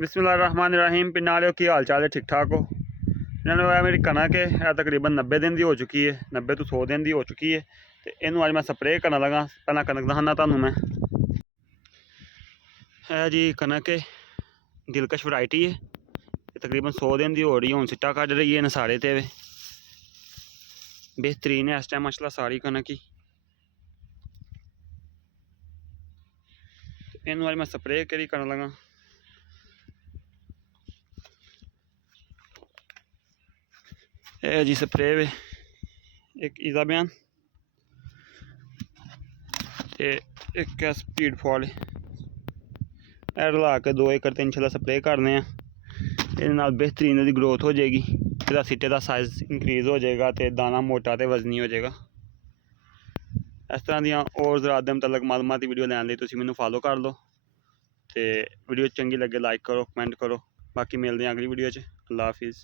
बिस्मिल्लाहिर्रहमानिर्रहीम। पिनालियो की हाल चाल है, ठीक ठाक हो? इन्होंने मेरी कनक है तकरीबन 90 दिन की हो चुकी है, 90 तो 100 दिन की हो चुकी है। तो इनू अज मैं स्प्रे करना लगा। पहला कनक दिखाना तुहानू मैं। है जी कनक है, दिलकश वैरायटी है, तकरीबन 100 दिन की हो रही है। हूँ सिट्टा कढ़ रही है नसाड़े ते बेहतरीन है इस टाइम माशाल्लाह सारी कनक ही। इनू अज मैं स्प्रे करी करन लगा। यह जी स्प्रे वे एक ईजा बयान एक है स्पीड फॉल। रला के 2 एकड़ 3 छला स्प्रे करने ये बेहतरीन की ग्रोथ हो जाएगी। इसका सिट्टे का साइज इंक्रीज हो जाएगा तो दाना मोटा तो वजनी हो जाएगा। इस तरह दियाँ और ज़रात के मतलब मालूमाती वीडियो लैन लई तुसीं मैनूं फॉलो कर लो। तो वीडियो चंगी लगे लाइक करो, कमेंट करो। बाकी मिलते हैं अगली वीडियो। अल्लाह हाफिज़।